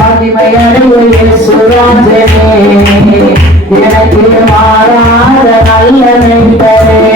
மகிமையடைய சுராஜனே எனக்கு மாறாத நல்ல நண்பரே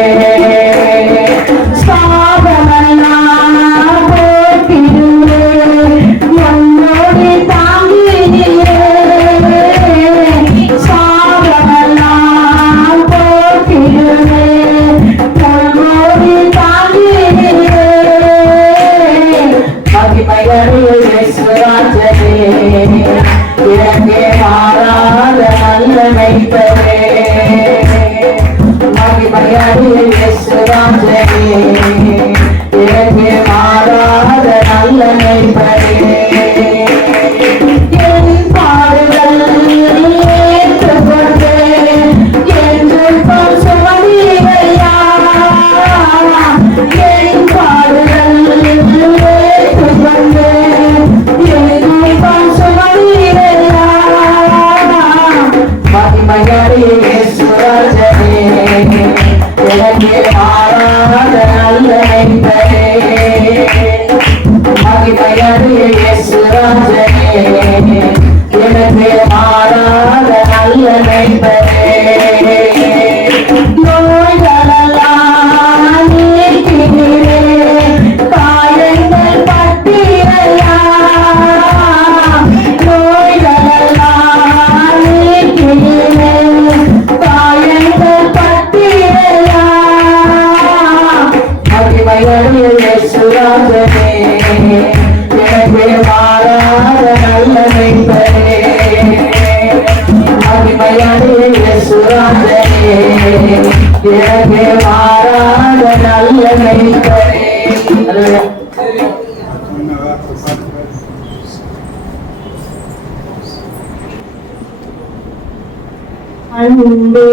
அன்பே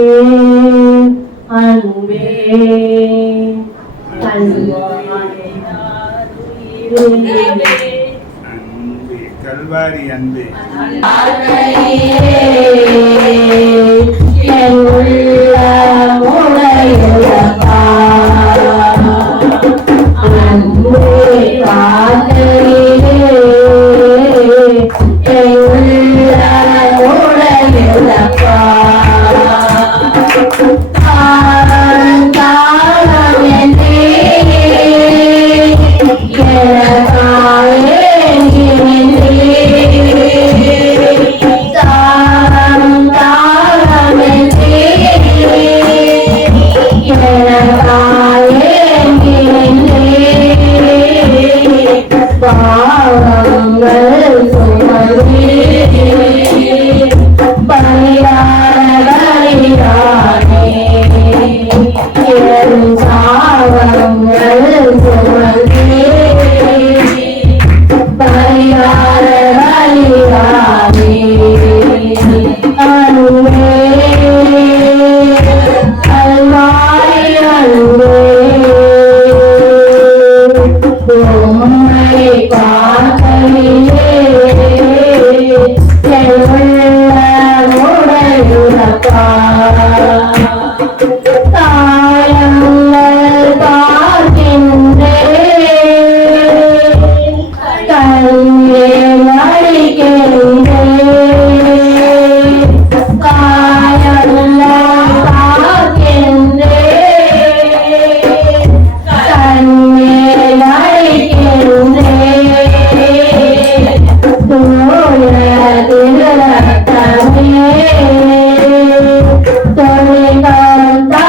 அன்பே கல்வாரி அன்பே Thank you.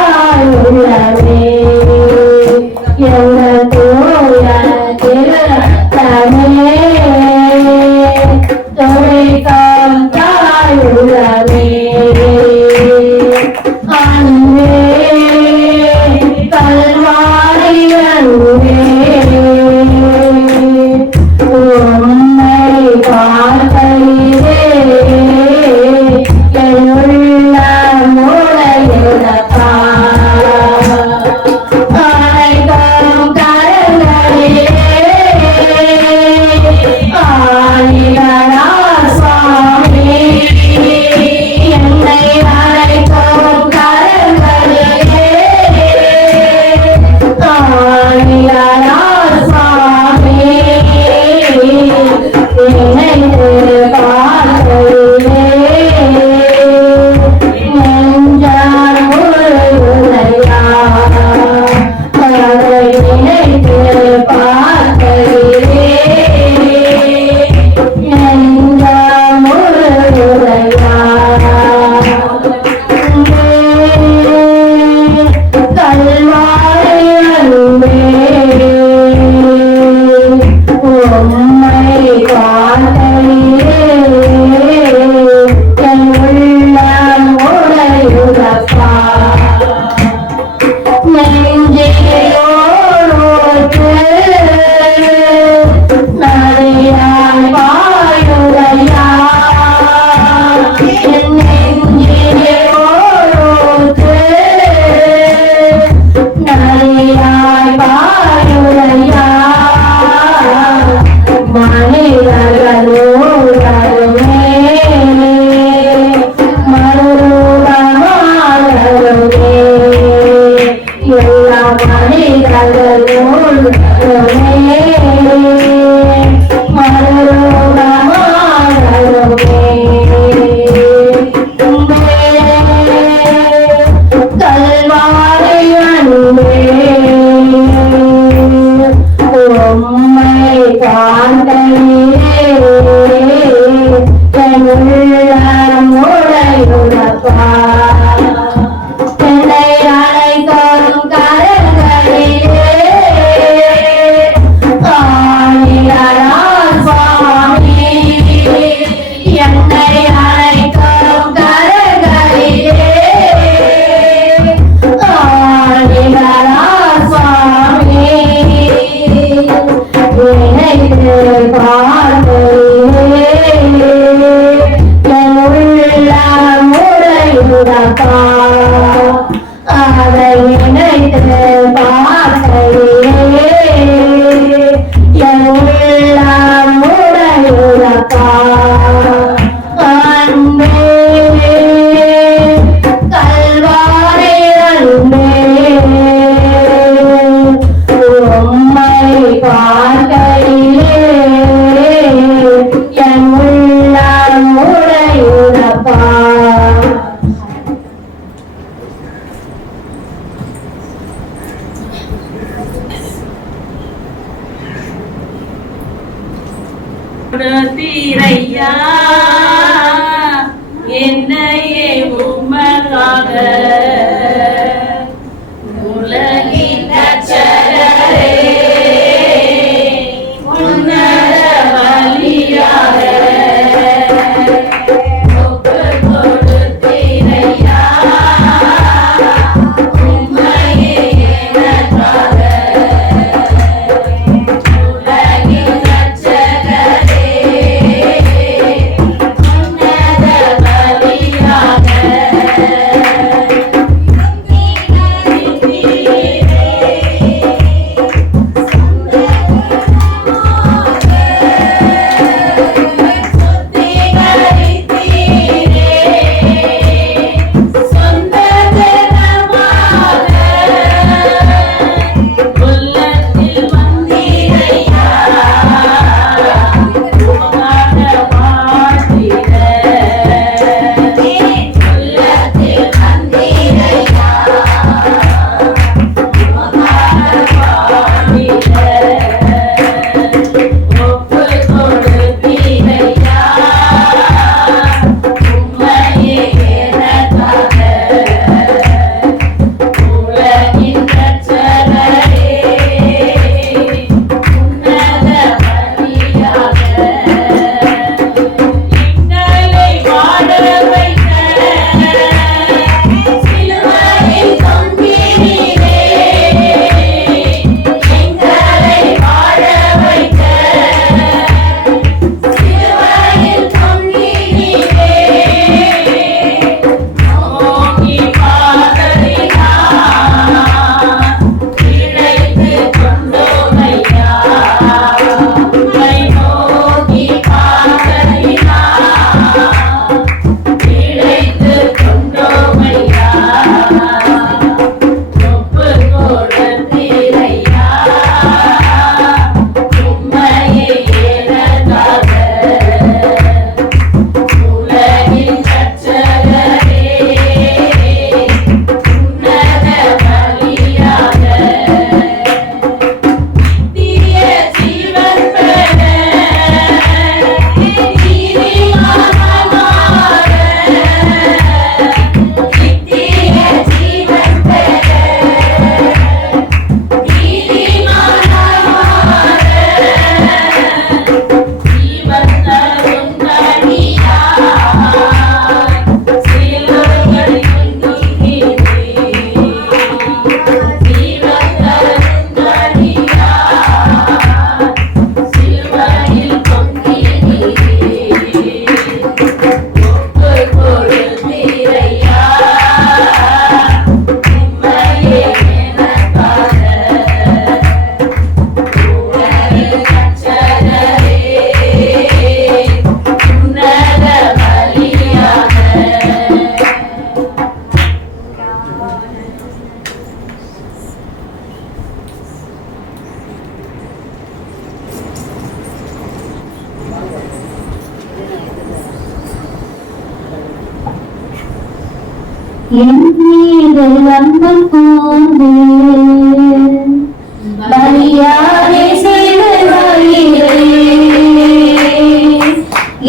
தீரையா என்னையே உமக்காக உலகின் அச்சரே உன்னத பலியாக ஒப்புக் கொடுத்தீரையா உம்மையே எனக்காக உலகின் அச்சரே உன்னத பலியாக என் மீது அன்பு கூர்ந்து பலியாடை செய்து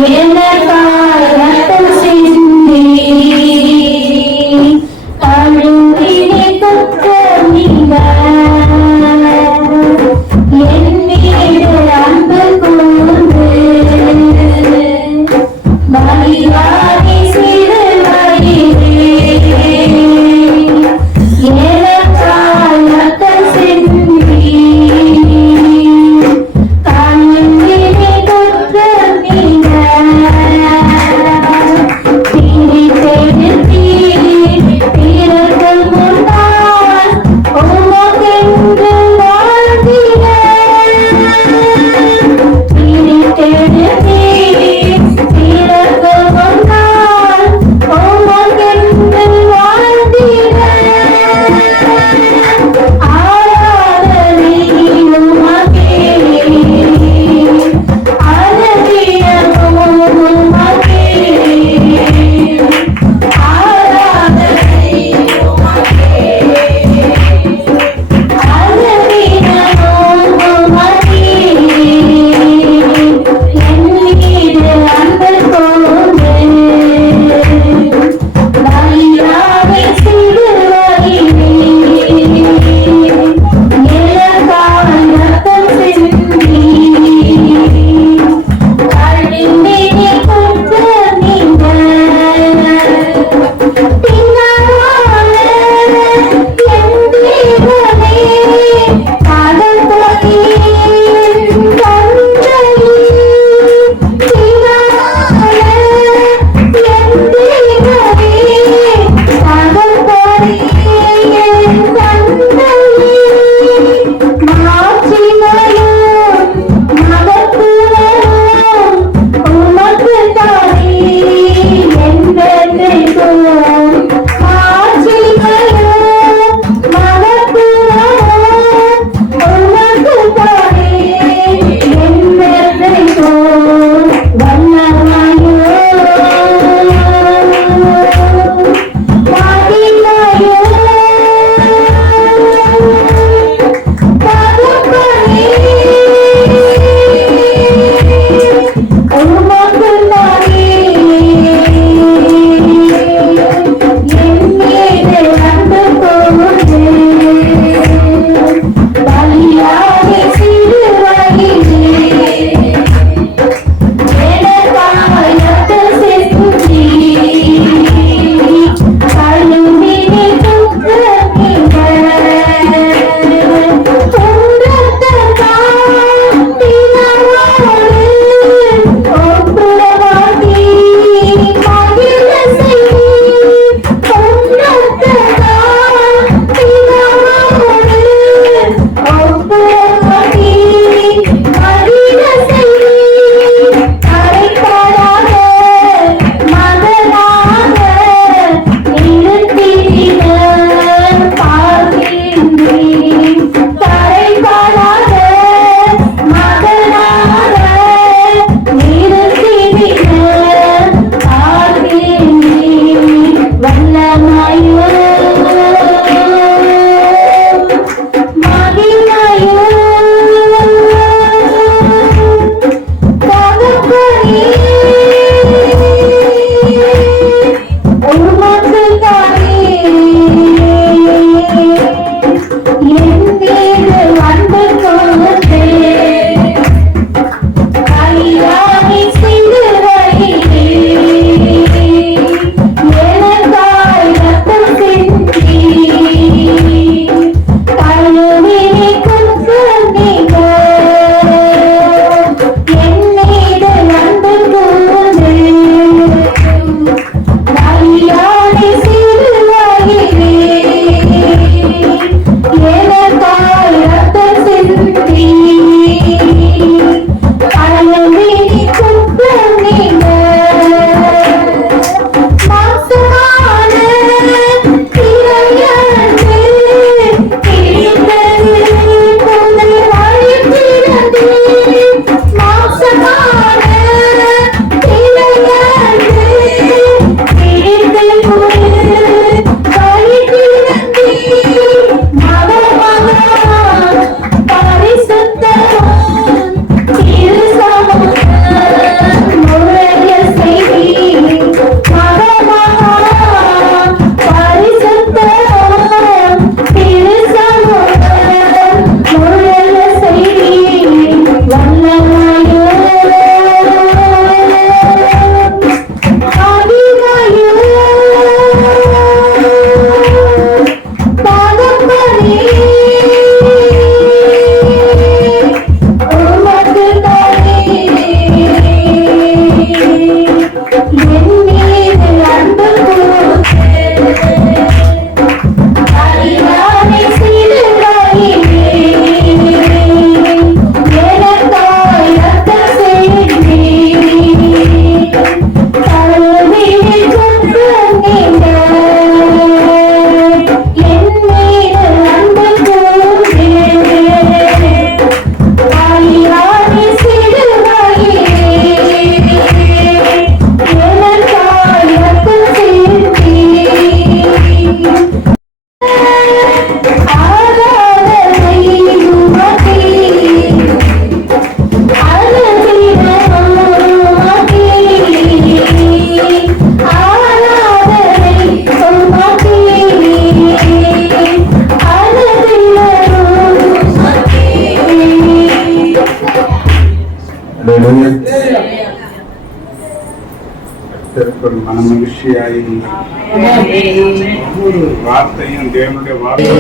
எனக்காக ரத்தம் சிந்தி கழுவினை குற்றம் நீங்க என் மீது அன்பு கூர்ந்து பலியாடை செய்து எனக்காக மகிழ்ச்சியாயிருங்கள். ஒவ்வொரு வார்த்தையும் தேவனுடைய வார்த்தை.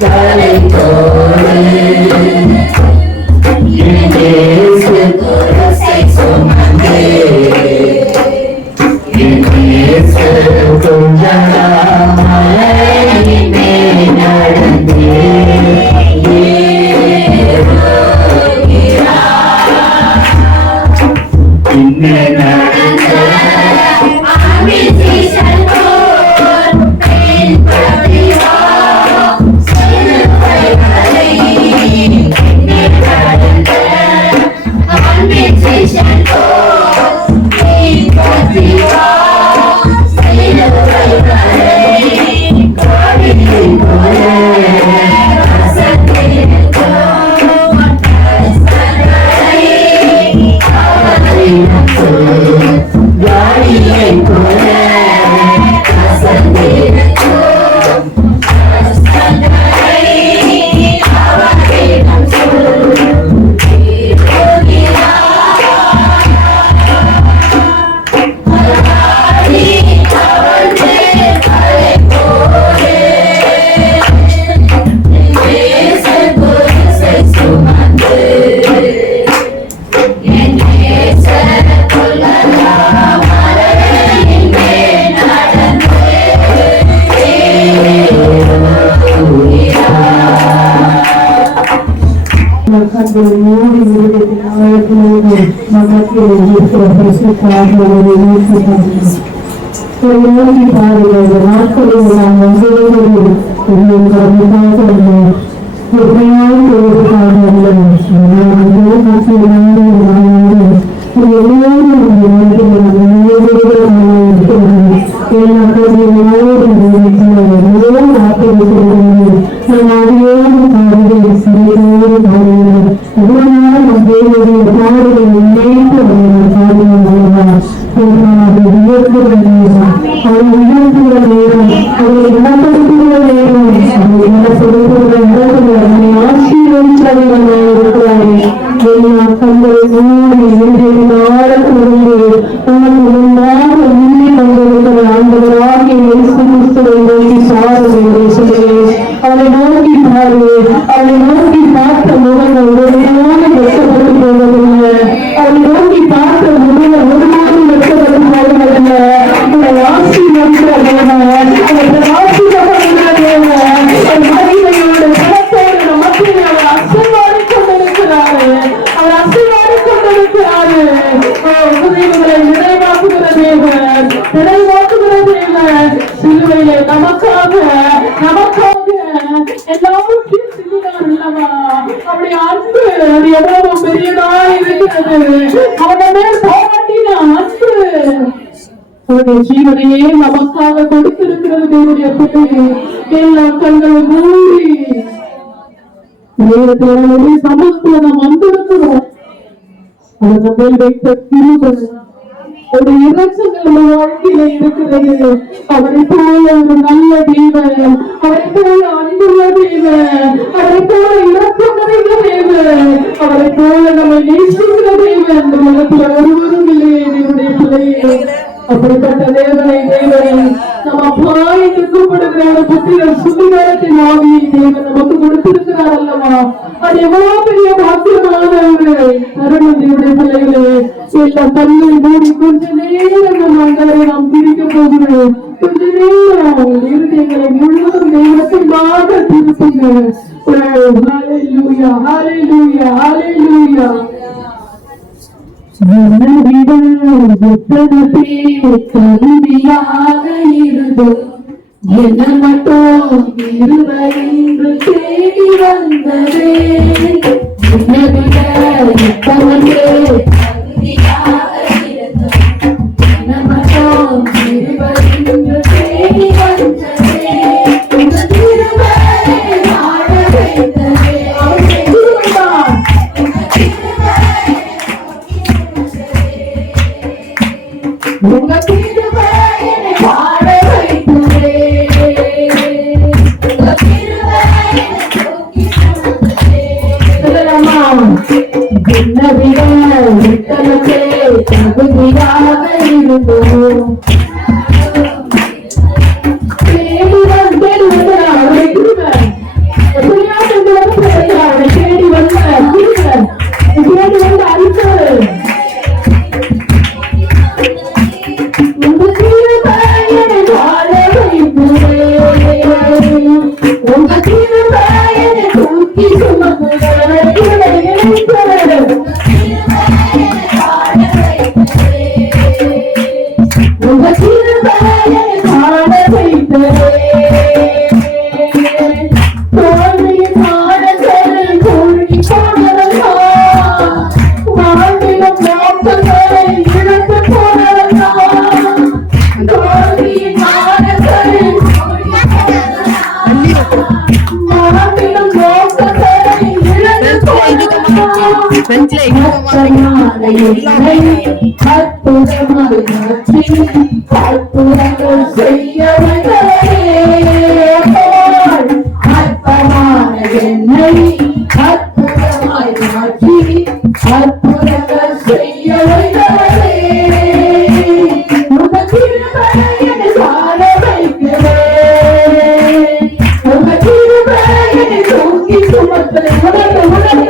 தலை போலே இயேசு குருசை சுமந்தே இயேசு மலையின் மேல் நடந்தே ஜீவனையே நமக்காக கொடுத்திருக்கிறது தேவனுடைய பிள்ளையே. எல்லா கண்களும் மூடி தேவனுடைய சமூகத்துல நாம் வந்திருக்கிறோம். அதை மேல் வைத்த கிருபை ஒரு இறைச்சங்கள் நம்ம வாழ்க்கையில இருக்கிறது. அவரை போல ஒரு நல்ல தேவன், அவரை போல அன்புள்ள தேவன், அவரை போல இறக்கம் நிறைந்த தேவன், அவரை போல நம்ம நேசிக்கிற தேவன் இந்த உலகத்துல ஒருவரும் இல்லையே என்னுடைய பிள்ளையே. அப்படிப்பட்ட தேவனை நம்ம அப்பாய் கூப்பிடுகிற புத்திரர் சுத்திகாரத்தின் ஆவியை தேவன் நமக்கு கொடுத்திருக்கிறார் அல்லவா? அது எவ்வளவு பெரிய பாக்கியமான ஒரு தருணம் தேவனுடைய பிள்ளைகளே. எல்லாம் தன்னை மூடி கொஞ்ச நேரம் நம்ம அண்டவரை நாம் பிரிக்க போகிறோம். கொஞ்ச நேரம் இருதயங்களை முழுவதும் தெய்வத்திற்காக திருப்புங்க. ஹல்லேலூயா, ஹல்லேலூயா, ஹல்லேலூயா. தகுதியாக இருந்தோம் என்ன மட்டும் இருவரின்று தேடி வந்ததே. தேடி வந்து ஃப்ரெண்ட்ல அற்புதமாய் மாற்றி அற்புதங்கள் செய்ய அற்பமான என்னை அற்புதமாய் மாற்றி அற்புதங்கள் செய்ய என்னை வாழ வைக்கிறேன் என்னை தூக்கி சுமத்து உனக்கு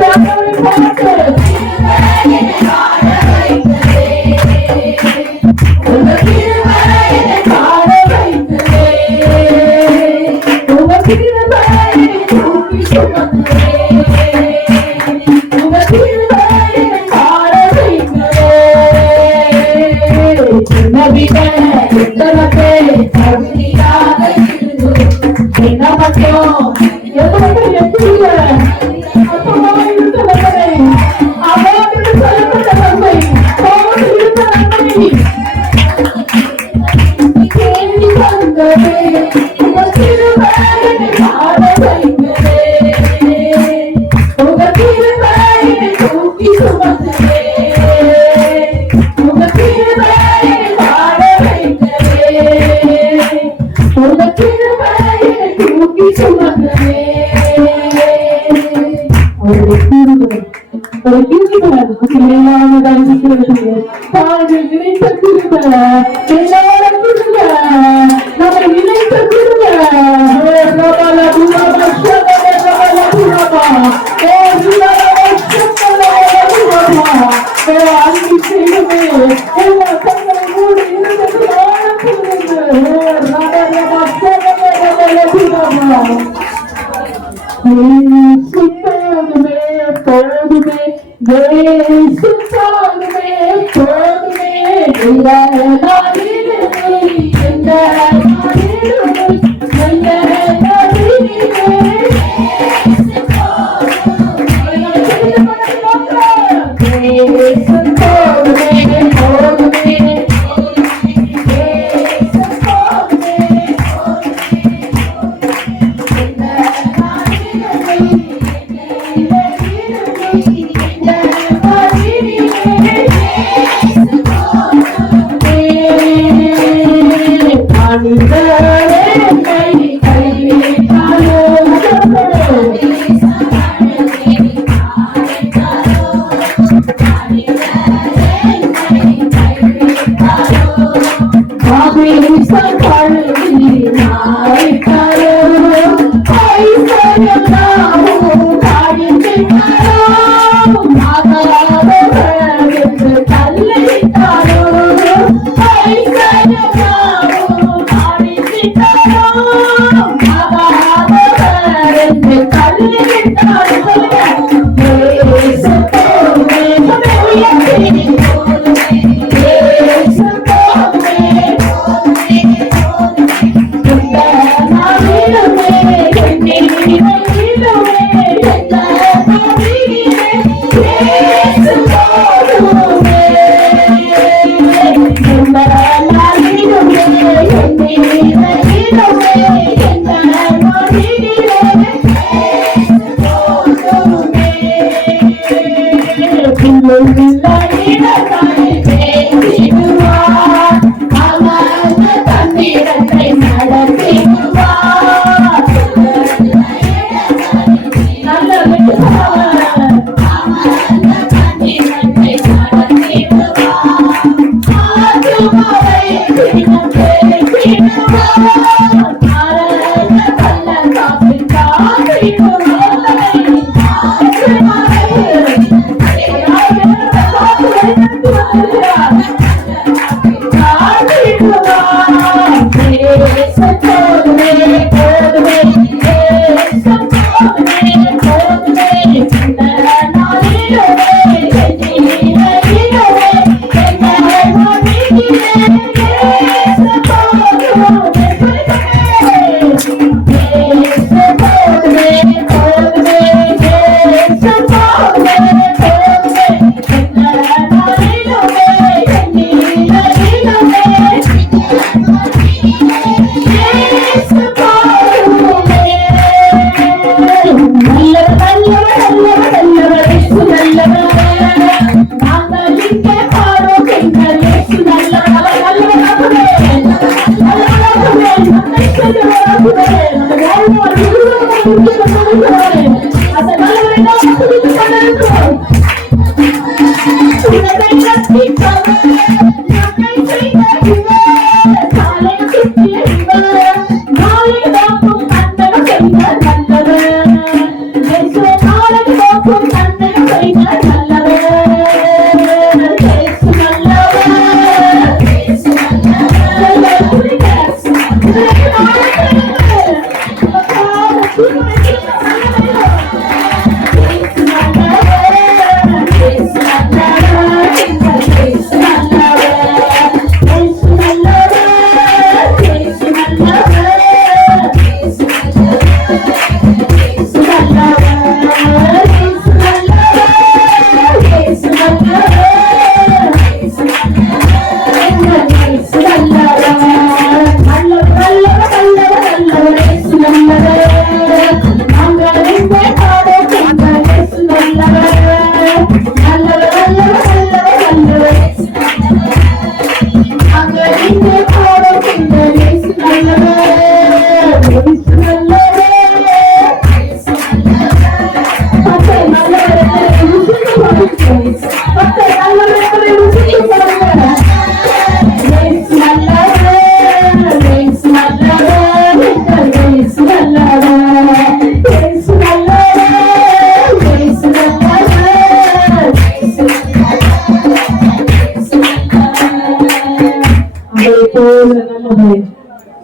நல்லவர் நல்லவர் நல்லவர் நல்லவர் நல்லவர்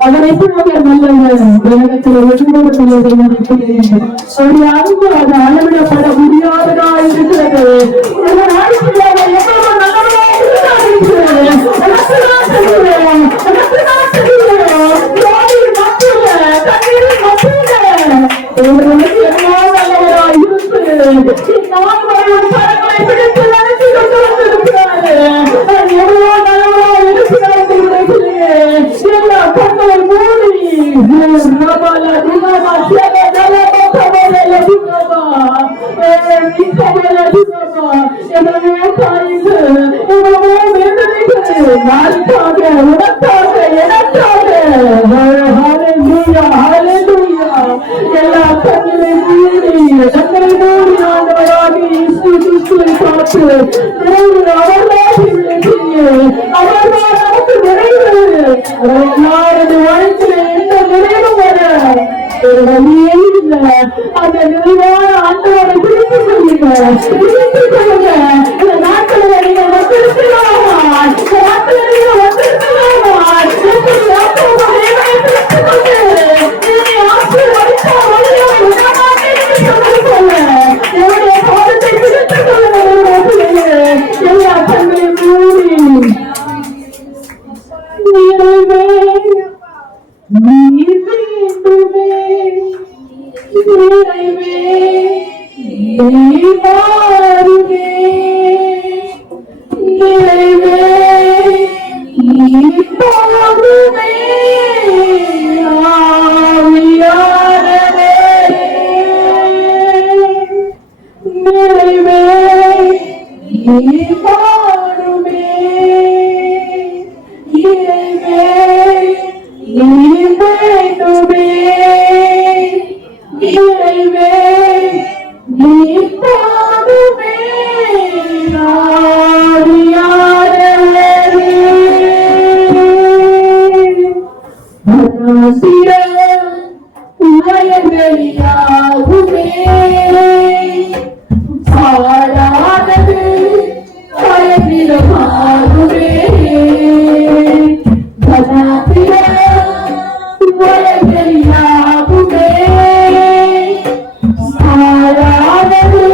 அவரை போல நல்லவர் உலகத்தில் ஒருவரும் நல்லவர் எனக்கு தெரியும். அவருடைய அன்பு அது அளவிடப்பட முடியாததா இருக்கிறது. உலக நாடுகளாக எவ்வளவு நல்லவராக இருக்கிறது. எனக்கு நான் சொல்லுவேன், எனக்கு நான் சொல்லுவேன். ஜாதியில் மட்டுமல்ல, தண்ணீரில் மட்டுமல்ல, ஒருவருக்கு எவ்வளவு நல்லவராக இருக்கிறது. நான் ஒரு பரங்களை பிடித்து நடத்தி கொண்டு வந்திருக்கிறாரு. நான் எவ்வளவு நல்லவராக இருக்கிறார் எல்லா கண்கள் மூடி ரபல துகமா சேல தலப கபல துகமா கபல துகமா எவ்வளவு காய்ந்து எவ்வளவு வேதனைகள் நாளுக்காக உனக்காக எனக்காக ஹalleluya ஹalleluya எல்லா கண்களை மூடி கண்களை மூடி ஆண்டவராக இயேசு கிறிஸ்துவை பார்த்து தேவன் அவர்களாக அவர்கள் நமக்கு நிறைவு அவர்களாரது வாழ்க்கையில எந்த நிறைவும் வர ஒரு வழியே இல்லை. அந்த நிறைவான ஆண்டவரை பிடித்துக் கொள்ளுங்க இந்த நாட்களில் நீங்க வந்திருக்கலாமா, இந்த நாட்களில் நீங்க வந்திருக்கலாமா, என்னுடைய பாதத்தை பிடித்துக் கொள்ளுங்க. எல்லா கண்களையும் மூடி நிறைவே நீர் வேண்டுமே, நிறைவே நீர் வாருமே, நிறைவே நீர் போதுமே, ஆவியானவரே நிறைவே நீர் வாருமே, நிறைவே நீர் வேண்டுமே, நிறைவே நீர் போதுமே, ஆவியானவரே மனசில உலகங்களியாகுமே பாடாதது பயனிடமாகுமே கதாத்திர உலகங்களியாகுமே பாடாதது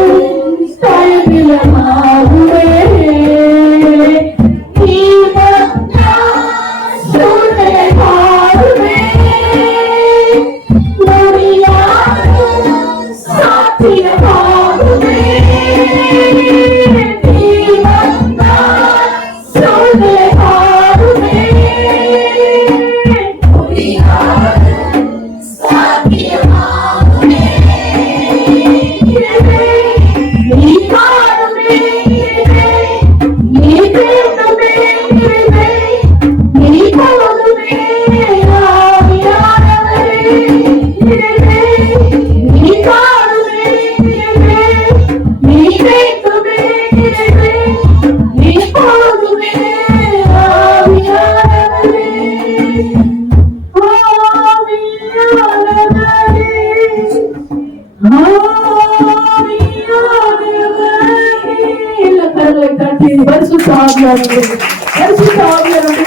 கரங்களை தட்டி பரிசுத்த ஆவியானவரே, பரிசுத்த ஆவியானவரே,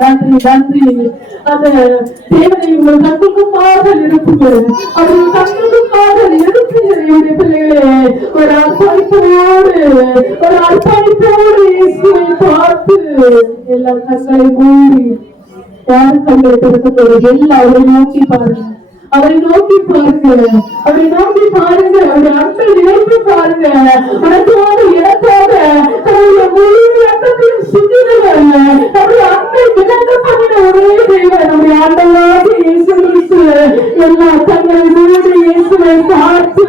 நன்றி நன்றி. அந்த தேவனை உங்கள் கண்ணுக்குமாக இருக்குங்கள், அது கண்ணுக்குமாக இருக்குங்கள். என்னுடைய பிள்ளைகளே, ஒரு அர்ப்பணிப்போடு இயேசுவை பார்த்து எல்லா கண்களை மூடி, யார் கண்களை திறக்கத்தோடு எல்லா அவரை நோக்கி பாருங்க, அவரை நோக்கி பாருங்க, அவரை நோக்கி பாருங்க, அவருடைய அன்பை நினைத்து பாருங்க. உனக்காக எனக்காக தன்னுடைய முழு ரத்தத்தையும் சிந்தினவர், நம்முடைய அன்பை விளங்க பண்ணின ஒரே தேவன் நம்முடைய ஆண்டவராகிய இயேசு கிறிஸ்து. எல்லா தங்களை மூடி இயேசுவை பார்த்து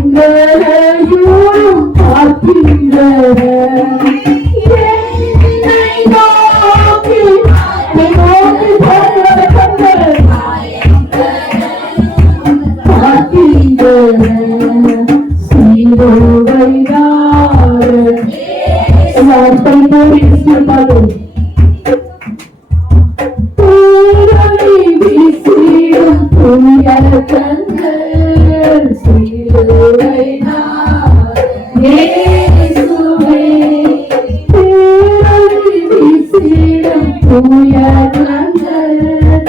எங்களையும் பார்க்கின்றன Hallelujah.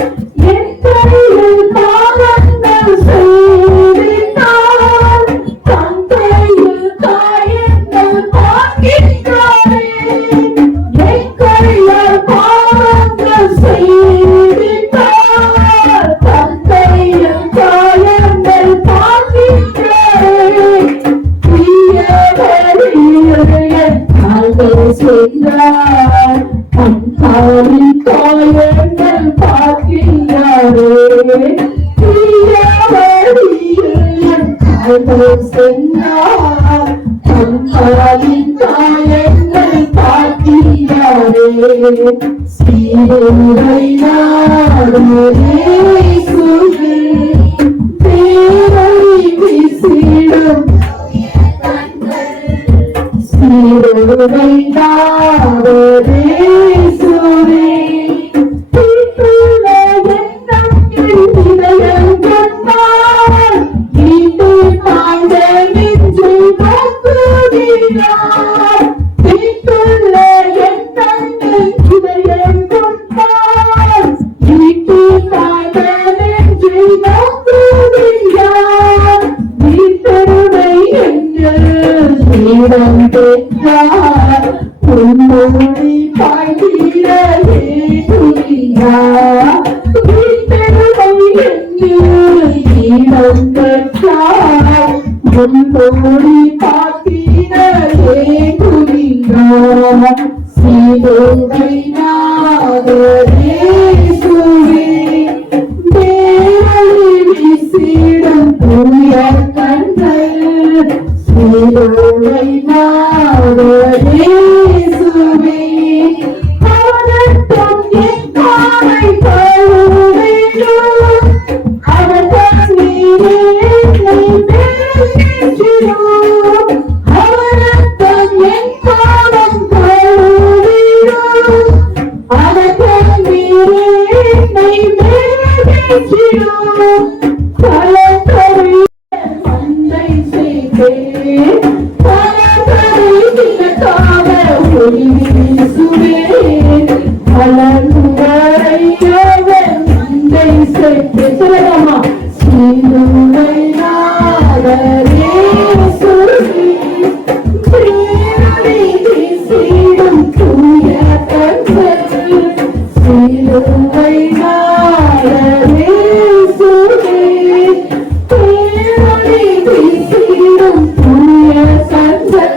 வீசிடும் புண்ணிய கண்கள்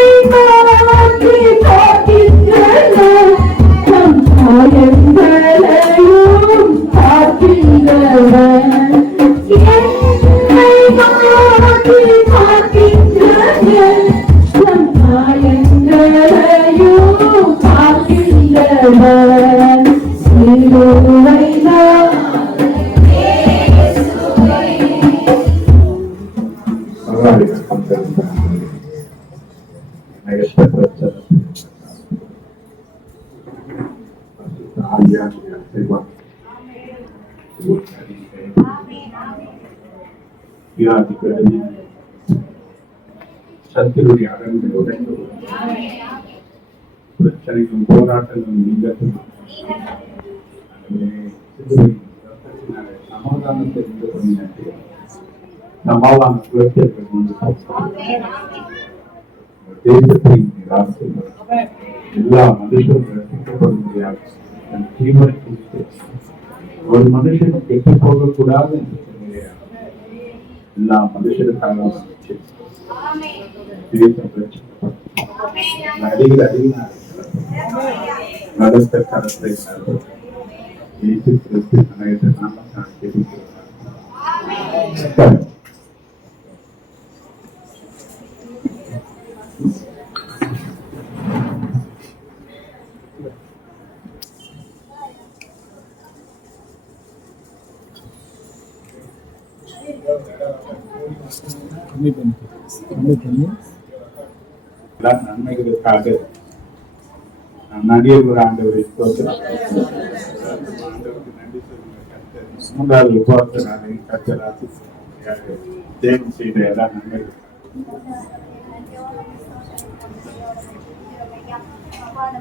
என்னை மாற்றி காக்கின்றன நம் காயங்களையும் காக்கின்றன என்னை மாற்றி காக்கின்றன நம் காயங்களையும் காக்கின்றன சிலுவை சத்தினுடைய அகங்கள் உடைந்து பிரச்சனைகளும் போராட்டங்களும் நீங்கட்டும். சமாதானத்தை உண்டு பண்ணினாட்டு சமாதான குலத்திற்கு முன்பு தேசத்தை எல்லா மனுஷரும் ரசிக்கப்படும்படியாக தன் ஜீவனை குறித்து ஒரு மனுஷனும் கெட்டு போகக்கூடாது என்று சொல்லுகிறார். எல்லா மனுஷருக்காக அடிகள் அடிகள் நடத்த கரத்தை இயேசு கிறிஸ்து நாமத்தை நான் கேட்கிறேன். நன்மைகளுக்காக நடிகர் ஆண்டவரை ஆண்டவருக்கு நன்றி சொல்லுங்க. மூன்றாவது உபவாச நாளில் கர்த்தர் தேவன் செய்த எல்லா நன்மைகள்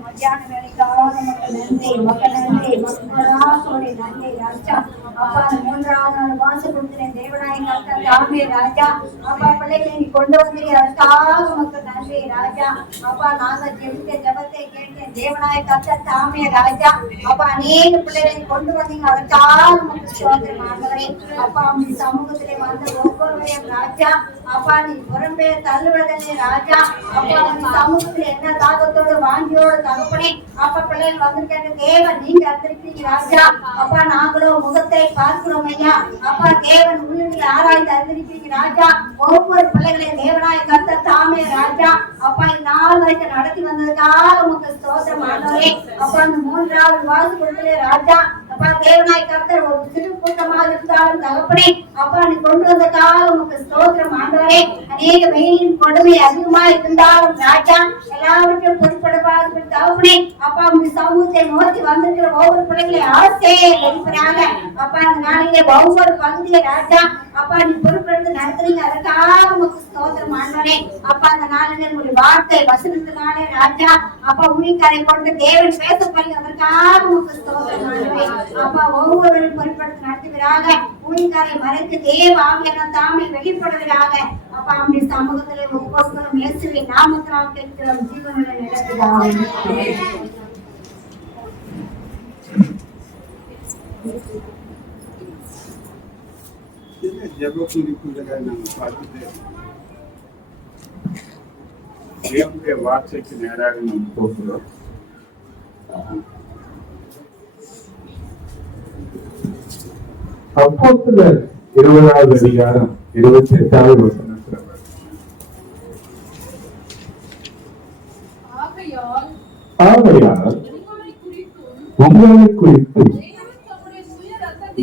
மத்தியான வேலைக்காக நன்றி மக்கள் நன்றி மக்களாசோடைய நன்றி ராஜா அப்பா மூன்றாவது நாள் வாசல் கொடுத்தேன் தேவனாய் கர்த்தர் தாமே ராஜா அப்பா பிள்ளைகளை நீ கொண்டு வந்தீங்க அதுக்காக மக்கள் நன்றி ராஜா அப்பா நாங்கள் ஜெபித்த ஜபத்தை கேட்டேன் தேவனாய் கர்த்தர் தாமே ராஜா அப்பா அநேக பிள்ளைகளை கொண்டு வந்தீங்க அதுக்காக மக்கள் சோதனை ஆண்டவரே அப்பா உங்க சமூகத்திலே வந்த ஒவ்வொருவரையும் ராஜா அப்பா நீ புறம்பே தள்ளுவதில்லை ராஜா அப்பா உங்க சமூகத்தில் என்ன தாகத்தோடு வாங்கியோடு தகப்பனே அப்பா பிள்ளைகள் வந்திருக்காங்க தேவன் நீங்க அறிந்திருக்கீங்க ராஜா அப்பா நாங்களோ முகத்தை பார்க்கிறோம் ஐயா அப்பா தேவன் உள்ளில் ஆராய்ந்து அறிந்திருக்கீங்க ராஜா ஒவ்வொரு பிள்ளைகளையும் தேவனாய் கர்த்தர் தாமே ராஜா அப்பா நாள் வரைக்கும் நடத்தி வந்ததுக்காக உங்க ஸ்தோத்திரம் ஆண்டவரே அப்பா அந்த மூன்றாவது வாசல் ராஜா அப்பா தேவனாய் கர்த்தர் ஒரு சிறு கூட்டமாக இருந்தாலும் தகப்பனே அப்பா நீ கொண்டு வந்ததுக்காக உங்க ஸ்தோத்திரம் ஆண்டவரே அநேக வெயிலின் கொடுமை அதிகமா இருந்தாலும் ராஜா எல்லாவற்றையும் பொறுப்படுவார்கள் தகப்பனே அப்பா உங்க சமூகத்தை நோக்கி வந்திருக்கிற ஒவ்வொரு பிள்ளைகளை ஆசையை எழுப்புறாங்க அப்பா அந்த நாளிலே ஒவ்வொரு பகுதியை ராஜா அப்பா நீ பொறுப்படுத்தி நடத்துறீங்க அதற்காக உங்க ஸ்தோத்திரம் ஆண்டவரே அப்பா அந்த நாளிலே உங்களுடைய வார்த்தை வசனத்தினாலே ராஜா அப்பா ஊழியக்காரை கொண்டு தேவன் பேச போறீங்க அதற்காக உங்க ஸ்தோத்திரம் ஆண்டவரே அப்பா ஒவ்வொருவரும் பொறுப்படுத்தி நடத்துகிறாங்க ஊழியக்காரை மறைத்து தேவ ஆவியான தாமே வெளிப்படுகிறாங்க அப்பா அவருடைய சமூகத்திலே ஒவ்வொருவரும் இயேசுவின் நாமத்தினால் கேட்கிறோம் ஜீவனுள்ள நடத்துகிறாங்க. ஜெப குறிப்புகளை நாங்கள் பார்த்துட்டு தேவனுடைய வார்த்தைக்கு நேராக நாம் போகிறோம். அப்போஸ்தலர் 20வது அதிகாரம் 28வது வசனத்தில் ஆகையால் உங்களை குறித்து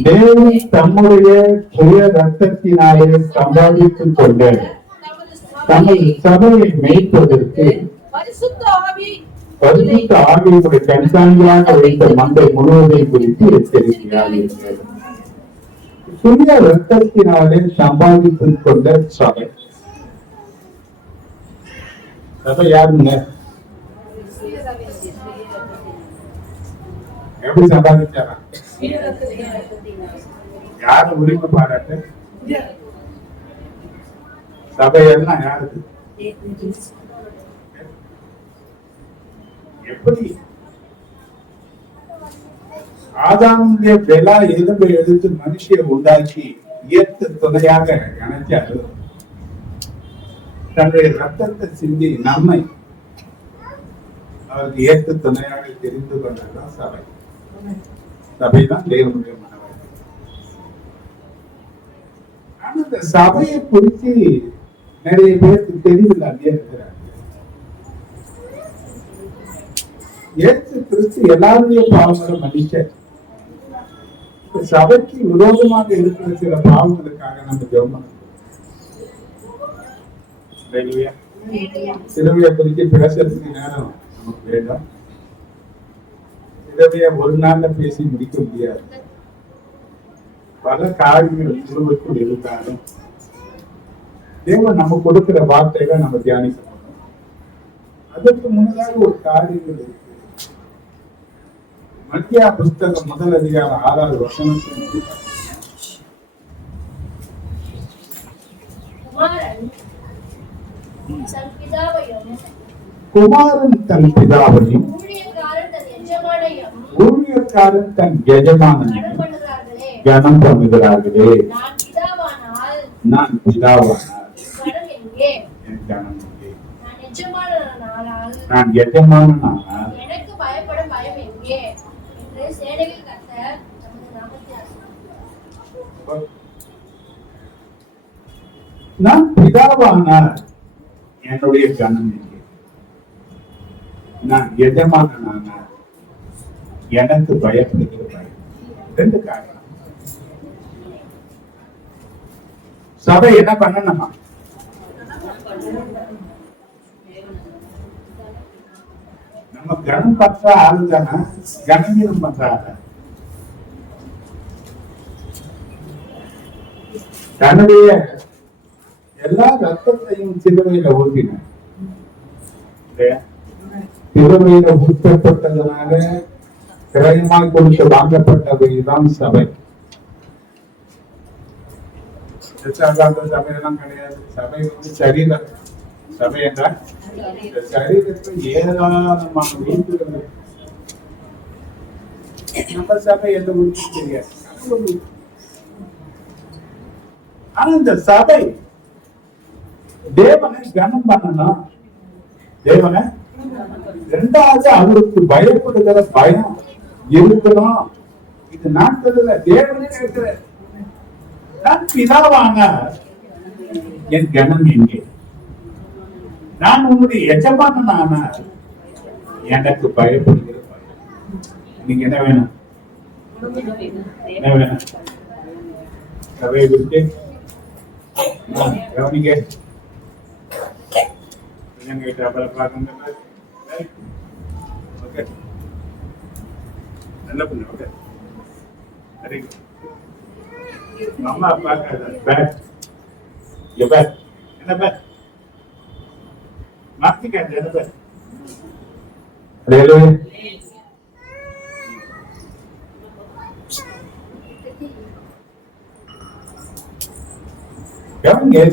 தேவன் தம்முடைய சுய ரத்தத்தினாலே சம்பாதித்துக் கொண்ட தமது சபையை மேய்ப்பதற்கு பரிசுத்த ஆவியுடைய கண்காணியாக வைத்த மந்தை முழுவதை குறித்து எச்சரிக்கிறார்கள். சுய ரத்தத்தினாலே சம்பாதித்துக் கொண்ட சபை. சபை யாருங்க? எப்படி சம்பாதிச்சாரா? யாரு உரிமை பாராட்டு? சபையெல்லாம் யாருக்கு? எப்படி ஆதாமுடைய பெலா எலும்பை எடுத்து மனுஷியை உண்டாக்கி ஏற்று துணையாக நினைச்சாரு. தன்னுடைய ரத்தத்தை சிந்தி நம்மை அவருக்கு ஏற்று துணையாக தெரிந்து கொண்டதுதான் சபை. சபைதான் தேவனுடைய மனவாழ்வு. ஆனா இந்த சபையை குறித்து நிறைய பேருக்கு தெரியவில்லை இருக்கிறாங்க. இயேசு கிறிஸ்து எல்லாருடைய பாவங்களை மன்னிச்சார். சபைக்கு விரோதமாக இருக்கிற சில பாவங்களுக்காக நம்ம ஜெபம் சிலுவையை குறித்து பேசுறதுக்கு நேரம் நமக்கு வேண்டாம். சிலுவையை ஒரு நாள்ல பேசி முடிக்க முடியாது. பல காரியங்கள் சிலுவைக்குள் இருந்தாலும் தேவன் நம்ம கொடுக்கிற வார்த்தைகளை நம்ம தியானிக்கணும். அதற்கு முன்னதாக ஒரு காரியங்கள் இருக்கு. மத்தியா புஸ்தகம் 1 அதிகாரம் 6வது வசனத்தில் குமாரன் தன் பிதாவையும் ஊழியக்காரன் தன் எஜமானையும் கனம் பண்ணுகிறார்களே, நான் பிதாவானால் என் கனம் எங்கே? நான் எஜமானனானால் எனக்கு பயப்பட பயம் எங்கே என்று சேனைகள் கர்த்தர் தமது நாமத்தை நான் பிதாவானால் என்னுடைய கனம் எங்கே? நான் எஜமானனானால் எனக்கு பயப்படுகிற பயம். 2 காரணம். சபை என்ன பண்ணணுமா? நம்ம கனம் பண்ற ஆளுதானா, கனவீனம் பண்ற ஆளு? தன்னுடைய எல்லா ரத்தத்தையும் சிலுவையில ஊற்றின. சிலுவையில ஊற்றப்பட்டதனால கிரயமாய் கொடுத்து வாங்கப்பட்டவைதான் சபை. சபையெல்லாம் கிடையாது. சபை சரீரம். சபை என்றால் இந்த சரீரத்தில் ஏராளமான வீடுகள். நம்ம சபை எந்த ஊருக்கு தெரியாது. ஆனா இந்த சபை தேவனை கனம் பண்ணணும். தேவனை 2வது அவருக்கு பயப்படுகிற பயம் இருக்கணும். இது நாட்கள் தேவனே இருக்கிற நான் பிதாவான என் கனம் எங்கே? நான் உன்னுடைய எஜமானனான எனக்கு பயப்படுகிற பயம். நீங்க என்ன வேணும்? என்ன வேணும்? சபையை குறித்து கவனிக்க நல்ல பொண்ணு. ஓகே, சரி. அம்மா அப்பா பேக் என்ன பேக் மாத்திக்காது. என்ன பேக்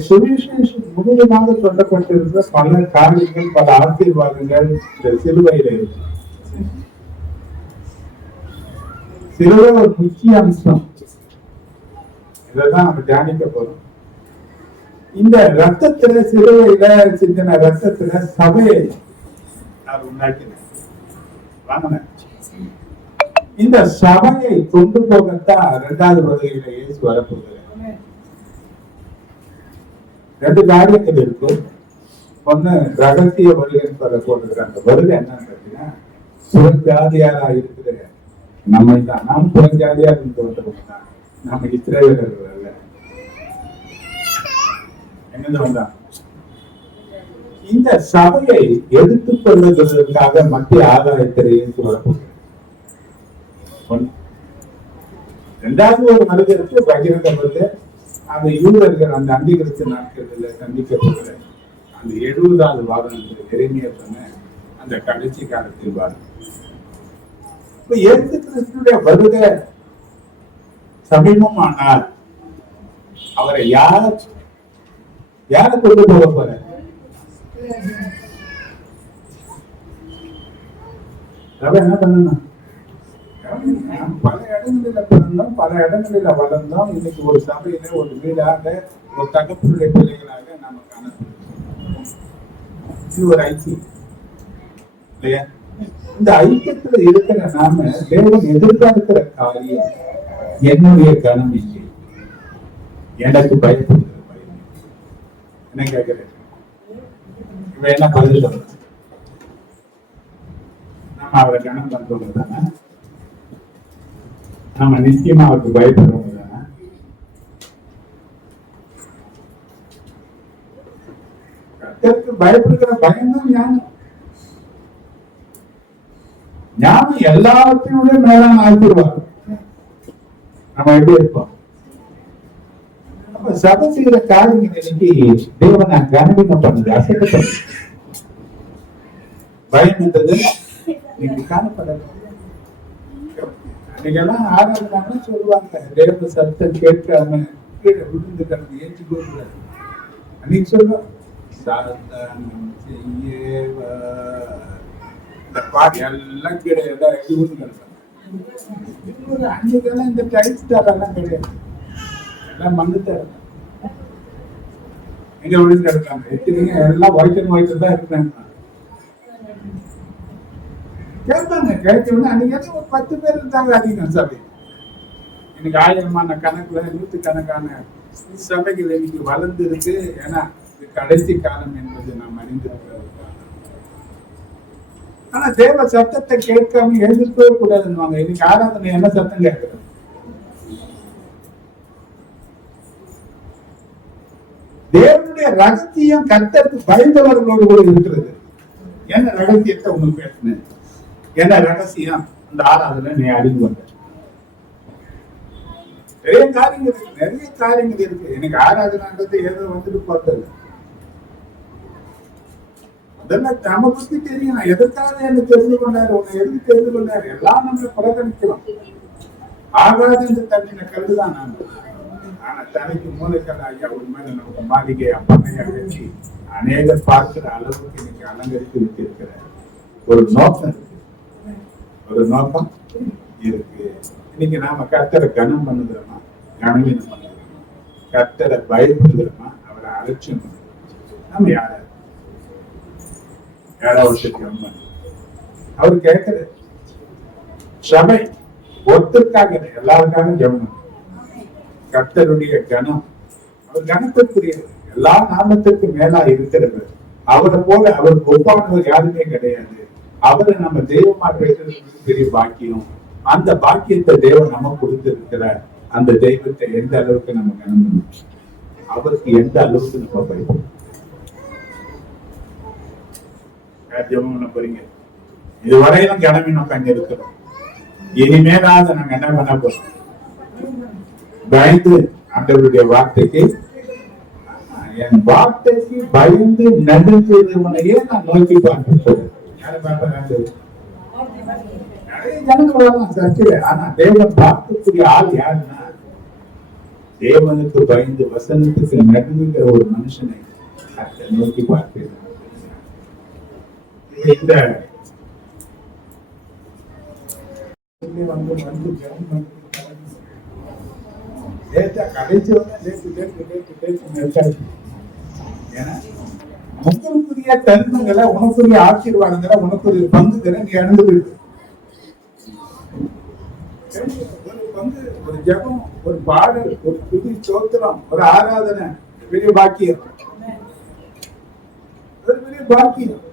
சுவிசேஷம் முழுவதுமாக சொல்லப்பட்டிருந்த பல காரியங்கள், பல ஆசீர்வாதங்கள் இந்த சிலுவையில இருக்கு. சிலுவை ஒரு முக்கிய அம்சம். இதான் நம்ம தியானிக்க போறோம். இந்த ரத்தத்துல, சிலுவையில சிந்தின ரத்தத்துல சபையை நான் உண்டாக்கினேன், வாங்கினேன். இந்த சபையை கொண்டு போகத்தான் 2வது வருகையில இயேசு வரப்போகிறார். 2 காரியங்கள் இருக்கும். ஒண்ணு ரகசிய வருகைன்னு சொல்லப்படுகிற அந்த வருகை என்னன்னு பார்த்தீங்கன்னா, புறஜாதியாரா இருக்கிற நம்மை தான். நாம் புறஜாதியா இருந்து நம்ம இஸ்ரவேலர்கள் அல்ல. என்னது வந்தான்? இந்த சபையை எடுத்துக் கொள்வதற்காக மத்திய ஆதாயத்திலேயே வரப்போகிறார். 2வது ஒரு மனிதருக்கு பகிரங்கப்பட்டு அந்த யூதர்கள் அந்த அந்திகிறிஸ்து நாட்களில் சந்திக்கப்படுகிற அந்த 70வது வாதனத்தில் எரேமியா சொன்ன அந்த கடைசி காலத்தில் வாதம். இப்ப இயேசு கிறிஸ்துடைய வருகை சமீபமானால் அவரை யார கொண்டு போக போற? என்ன பண்ணணும்? பல இடங்களில பிறந்தோம், பல இடங்களில வளர்ந்தோம். இன்னைக்கு ஒரு சபையில ஒரு வீடாக ஒரு தகப்பனுடைய பிள்ளைகளாக நாம காணப்படுகிறோம். இது ஒரு ஐக்கியம் இல்லையா? இந்த ஐக்கியத்துல இருக்கிற நாம தேவன் எதிர்பார்க்கிற காரியம் என்னுடைய கனம் இல்லை, எனக்கு பயப்படுகிற பயம் என்ன கேட்கிறேன். இவன் என்ன பதில் சொல்ற? நம்ம அவரை கனம் பண்றவங்க தானே, நம்ம நிச்சயமா அவருக்கு பயப்படுறவங்க தானே. கர்த்தருக்கு பயப்படுகிற பயம் தான் ஞானம். ஞானம் எல்லாத்தையும் விட மேலான ஆசீர்வாதம். நம்ம எப்படி இருப்போம்? அப்ப சபை செய்கிற காரியங்கள் இன்னைக்கு தேவனை கனவீனம் பண்ணுது, அசைக்கப்படுது. பயம் என்றது இன்னைக்கு காணப்படல. இன்னைக்கெல்லாம் ஆராதனை சொல்லுவாங்க, தேவ சத்தம் கேட்காம கீழே விழுந்து கிடந்து ஏற்றி கூடாது. அன்னைக்கு சொல்லுவோம், சாத்தானம் செய்யவா, இந்த பாட்டு எல்லாம் கீழே எல்லாம் எழுதி விழுந்து கிடப்பாங்க. அன்னைக்கெல்லாம் இந்த டைல்ஸ் தரெல்லாம் கிடையாது, எல்லாம் மண்ணு தர. எங்க விழுந்து கிடக்காங்க, எத்தனைங்க எல்லாம் ஒயிட் அண்ட் ஒயிட் தான் இருக்கிறாங்க. கேட்பாங்க, கேட்கணும். அன்னைக்கு ஒரு 10 பேர் இருந்தாங்க அதிகம் சபை. இன்னைக்கு ஆயிரமான கணக்குல 100 கணக்கான சபைகள் இன்னைக்கு வளர்ந்து இருக்கு. ஏன்னா இது கடைசி காலம் என்பது நாம் அறிந்திருக்கிறது. ஆனா தேவ சத்தத்தை கேட்காம எழுந்திருக்கவே கூடாதுன்னு. இன்னைக்கு ஆராதனை என்ன சத்தம் கேட்கிறது? தேவனுடைய ரகசியம் கர்த்தருக்கு பயந்தவர்களோடு கூட இருக்கிறது. என்ன ரகசியத்தை உங்களுக்கு பேசினேன்? என்ன ரகசியம்? அந்த ஆராதனை நீ அறிந்து வந்த நிறைய காரியங்கள் இருக்கு, நிறைய காரியங்கள் இருக்கு. எனக்கு ஆராதனைன்றது ஏதோ வந்துட்டு போட்டது. அதெல்லாம் நம்ம பத்தி தெரியும். எதற்காக என்ன தெரிந்து கொண்டாரு, உன்னை எதுக்கு தெரிந்து கொண்டாரு, எல்லாம் நம்ம புறக்கணிக்கிறோம். ஆகாது என்று தண்ணின கல்லுதான் நான். ஆனா தலைக்கு மூளைக்கல் ஐயா ஒரு மேல நமக்கு மாளிகை அப்பனையா வச்சு அநேகர் பார்க்கிற அளவுக்கு இன்னைக்கு அலங்கரித்து வச்சிருக்கிற ஒரு நோக்கம் இருக்கு, ஒரு நோக்கம் இருக்கு. இன்னைக்கு நாம கர்த்தரை கனம் பண்ணுகிறோமா, கனவீனம் பண்ணுகிறோமா, கர்த்தரை பயப்படுகிறோமா, அவரை அலட்சியம் பண்ணுகிறோம். நம்ம யாராவது அவரு கேட்கிற சபை ஒருத்தருக்காக எல்லாருக்காக ஜெபம். கர்த்தருடைய கனம், அவர் கனத்திற்குரியவர், எல்லா நாமத்திற்கு மேலா இருக்கிறவர். அவரை போல அவருக்கு ஒப்பானவர் யாருமே கிடையாது. அவரை நம்ம தெய்வமாக வைத்திருக்கிறது பெரிய பாக்கியம். அந்த பாக்கியத்தை தெய்வம் நம்ம கொடுத்திருக்கிறார். அந்த தெய்வத்தை எந்த அளவுக்கு நம்ம கனம், அவருக்கு எந்த அளவுக்கு நம்ம பயப்படும். போறீங்க இதுவரையிலும் கிளம்பி நம்ம அங்க இருக்கிறோம். இனிமேலாவது நாங்க என்ன பண்ண போறோம்? பயந்து ஆண்டவருடைய வார்த்தைக்கு, என் வார்த்தைக்கு பயந்து நடுங்கிறவனையே நான் நோக்கி பார்க்கிறேன். யாரை பார்ப்பேன்? நிறைய ஜனங்கள் வரலாம் சர்ச்சையில. ஆனா தேவன் பார்க்கக்கூடிய ஆள் யாருன்னா, தேவனுக்கு பயந்து வசனத்துக்கு நடுங்குகிற ஒரு மனுஷனை நோக்கி பார்க்கிறேன். இந்த உனக்குரிய தருணங்களை, உனக்குரிய ஆசீர்வாதங்களை, உனக்குரிய பங்குகளை நீ அடைந்து போயிடு. ஒரு பங்கு, ஒரு ஜபம், ஒரு பாடல், ஒரு துதி ஸ்தோத்திரம், ஒரு ஆராதனை, பெரிய பாக்கியம், ஒரு பெரிய பாக்கியம்.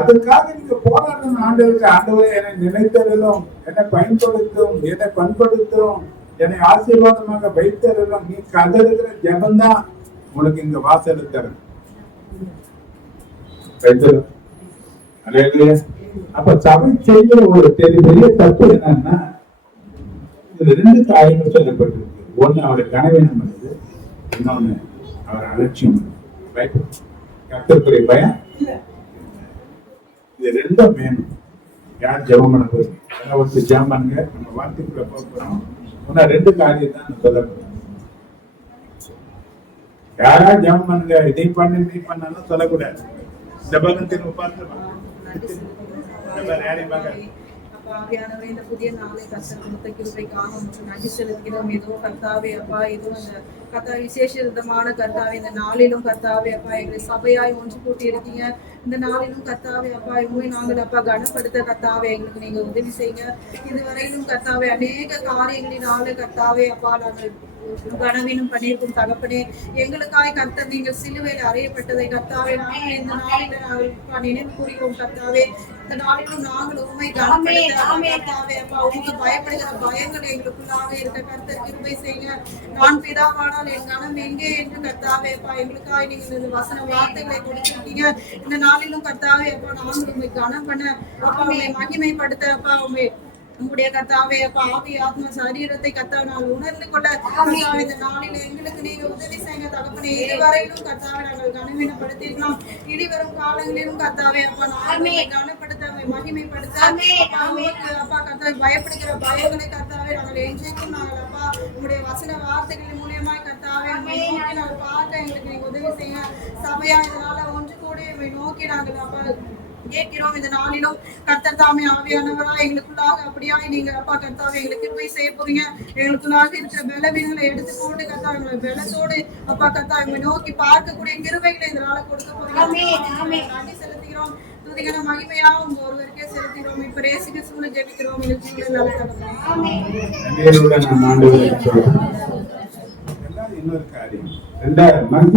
அதற்காக நீங்க போராடணும். ஆண்டவருக்கு, ஆண்டவரை என்னை நினைத்தரலும், என்னை பயன்படுத்தும், என்னை பண்படுத்தும், என்னை ஆசீர்வாதமாக வைத்தரலும், நீ கதறுகிற ஜபந்தான் உனக்கு இங்க வாசல் தரும். அப்ப சபை செய்கிற ஒரு பெரிய தப்பு என்னன்னா, இது 2 காரியங்கள் சொல்லப்பட்டிருக்கு. ஒண்ணு அவரை கனவீனம் பண்ணுது, இன்னொன்னு அவர் அலட்சியம் பண்ணுது. கர்த்தருடைய பயம், இது 2 வேணும். யார் ஜெபம் பண்ண போறீங்க? ஒருத்தர் ஜெபம் பண்ணுங்க. நம்ம வார்த்தைக்குள்ள போறோம். 2 காரியம் தான் சொல்லப்படுறோம். யாரா ஜெபம் பண்ணுங்க, இதை பண்ணு இதை பண்ணாலும் சொல்லக்கூடாது. ஜபகத்தின் உபாசம் யாரையும் பார்க்க ஆவியானவரே, இந்த புதிய நாளை கர்த்தர் கொடுத்த கிருபைக்காக உமக்கு நன்றி செலுத்துகிறோம். ஏதோ கர்த்தாவே அப்பா, ஏதோ இந்த கர்த்தா விசேஷ விதமான கர்த்தாவே இந்த நாளிலும் கர்த்தாவே அப்பா எங்களை சபையாய் ஒன்று கூட்டி இருக்கீங்க. இந்த நாளிலும் கர்த்தாவே அப்பா உண்மை நாங்கள் அப்பா கனப்படுத்த கர்த்தாவே எங்களுக்கு நீங்க உதவி செய்யுங்க. இதுவரையிலும் கர்த்தாவே அநேக காரியங்களினால கர்த்தாவே அப்பா நாங்கள் கனவீனம் பண்ணியிருக்கும் தகப்பனே, எங்களுக்காய் கர்த்தர் நீங்கள் சிலுவையில் அறையப்பட்டதை கர்த்தாவே நாங்கள் இந்த நாளில நாங்கள் நினைவு கூறுகிறோம் கர்த்தாவே. இந்த நாளிலும் நாங்கள் உண்மை கர்த்தாவே அப்பா உங்க பயப்படுகிற பயங்கள் எங்களுக்குள்ளாக இருக்க கர்த்தர் கிருபை செய்யுங்க. நான் பிதாவானால் என் கனம் எங்கே என்று கர்த்தாவே அப்பா எங்களுக்காய் நீங்கள் இந்த வசன வார்த்தைகளை கொடுத்திருக்கீங்க. இந்த நாளிலும் கர்த்தாவே அப்பா நாங்கள் உண்மை கனம் பண்ண அப்பா உண்மை மகிமைப்படுத்த அப்பா உங்களுடைய கர்த்தாவே அப்பா ஆவி ஆத்ம சரீரத்தை கர்த்தாவே நாங்கள் உணர்ந்து கொள்ள கர்த்தாவே இந்த நாளில் எங்களுக்கு நீங்க உதவி செய்யுங்க தகப்பனே. இதுவரையிலும் கர்த்தாவே நாங்கள் கனவீனப்படுத்திருக்கலாம். இனி வரும் காலங்களிலும் கர்த்தாவே அப்பா நாங்கள் கனப்படுத்த மகிமைப்படுத்த அப்பா கர்த்தாவே பயப்படுகிற பயங்களை கர்த்தாவே நாங்கள் என்றைக்கும் நாங்கள் அப்பா உங்களுடைய வசன வார்த்தைகளின் மூலியமாய் கர்த்தாவே நோக்கி நாங்கள் பார்க்க எங்களுக்கு நீங்க உதவி செய்யுங்க. சபையா இதனால ஒன்று கூட நோக்கி நாங்கள் அப்பா கேட்கிறோம். இந்த நாளிலும் கர்த்தர் தாமே ஆவியானவரா எங்களுக்குள்ளாக அப்படியாய் நீங்க அப்பா கர்த்தாவே எங்களுக்கு போய் செய்ய போறீங்க. எங்களுக்குள்ளாக இருக்கிற பலவீனங்களை எடுத்துக்கொண்டு கர்த்தா எங்களை பலத்தோடு அப்பா கர்த்தா எங்களை நோக்கி பார்க்கக்கூடிய கிருபைகளை இதனால கொடுக்க போறீங்க. நன்றி செலுத்துகிறோம். துதிகன மகிமையா உங்க ஒருவருக்கே செலுத்துகிறோம். இப்ப ரேசிக்கு சூழல் ஜெபிக்கிறோம். இன்னொரு காரியம்